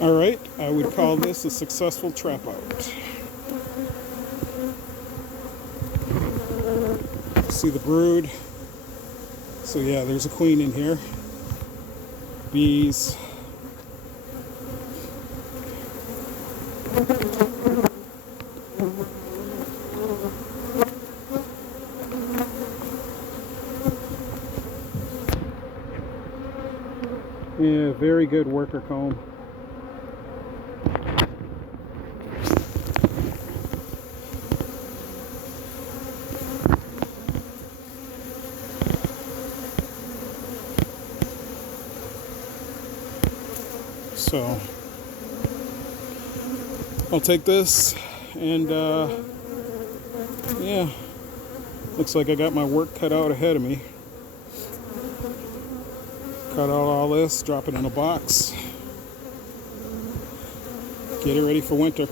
All right, I would call this a successful trap out. See the brood. So yeah, there's a queen in here. Bees. Yeah, very good worker comb. So I'll take this and yeah, looks like I got my work cut out ahead of me. Cut out all this, drop it in a box, get it ready for winter.